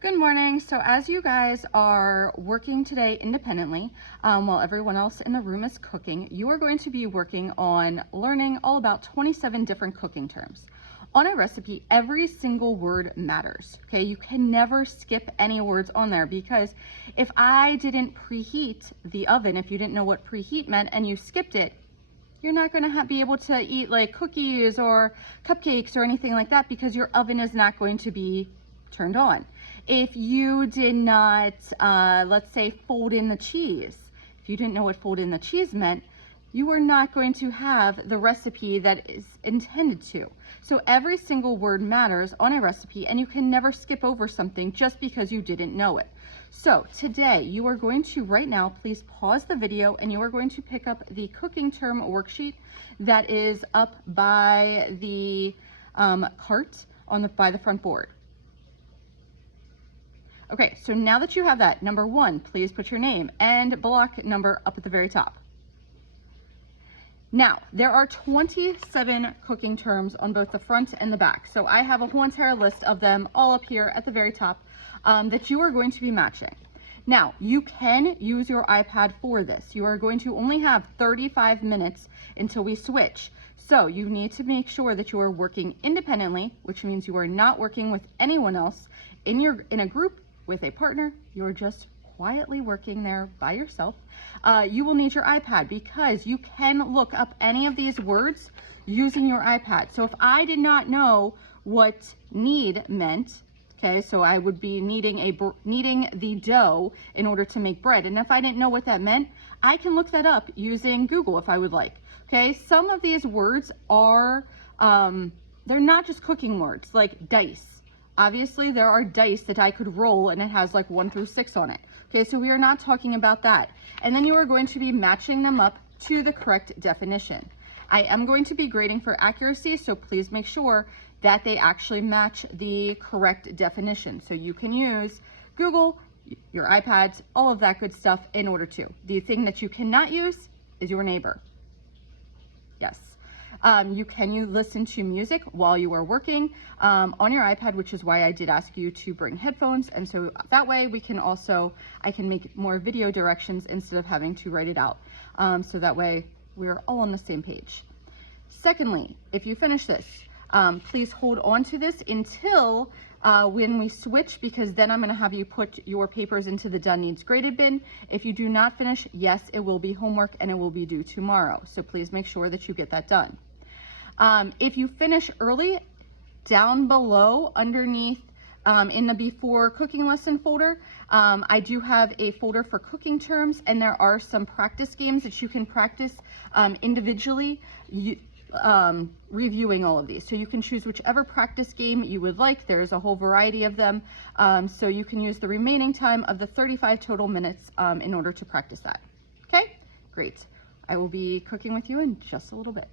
Good morning. So as you guys are working today independently, while everyone else in the room is cooking, you are going to be working on learning all about 27 different cooking terms. On a recipe, every single word matters, okay? You can never skip any words on there, because if I didn't preheat the oven, if you didn't know what preheat meant and you skipped it, you're not going to be able to eat like cookies or cupcakes or anything like that, because your oven is not going to be turned on. If you did not, let's say, fold in the cheese, if you didn't know what fold in the cheese meant, you are not going to have the recipe that is intended to. So every single word matters on a recipe, and you can never skip over something just because you didn't know it. So today you are going to, right now, please pause the video, and you are going to pick up the cooking term worksheet that is up by the cart by the front board. Okay, so now that you have that, number one, please put your name and block number up at the very top. Now, there are 27 cooking terms on both the front and the back. So I have a whole entire list of them all up here at the very top that you are going to be matching. Now, you can use your iPad for this. You are going to only have 35 minutes until we switch. So you need to make sure that you are working independently, which means you are not working with anyone else in a group with a partner. You're just quietly working there by yourself. You will need your iPad, because you can look up any of these words using your iPad. So if I did not know what knead meant, okay, so I would be kneading the dough in order to make bread. And if I didn't know what that meant, I can look that up using Google if I would like. Okay, some of these words are, they're not just cooking words, like dice. Obviously, there are dice that I could roll and it has like 1 through 6 on it. Okay, so we are not talking about that. And then you are going to be matching them up to the correct definition. I am going to be grading for accuracy, so please make sure that they actually match the correct definition. So you can use Google, your iPads, all of that good stuff in order to. The thing that you cannot use is your neighbor. Yes. You listen to music while you are working on your iPad, which is why I did ask you to bring headphones. And so that way I can make more video directions instead of having to write it out. So that way we're all on the same page. Secondly, if you finish this, please hold on to this until when we switch, because then I'm going to have you put your papers into the done needs graded bin. If you do not finish, yes, it will be homework and it will be due tomorrow. So please make sure that you get that done. If you finish early, down below underneath in the before cooking lesson folder, I do have a folder for cooking terms, and there are some practice games that you can practice individually reviewing all of these. So you can choose whichever practice game you would like. There's a whole variety of them. So you can use the remaining time of the 35 total minutes in order to practice that. Okay, great. I will be cooking with you in just a little bit.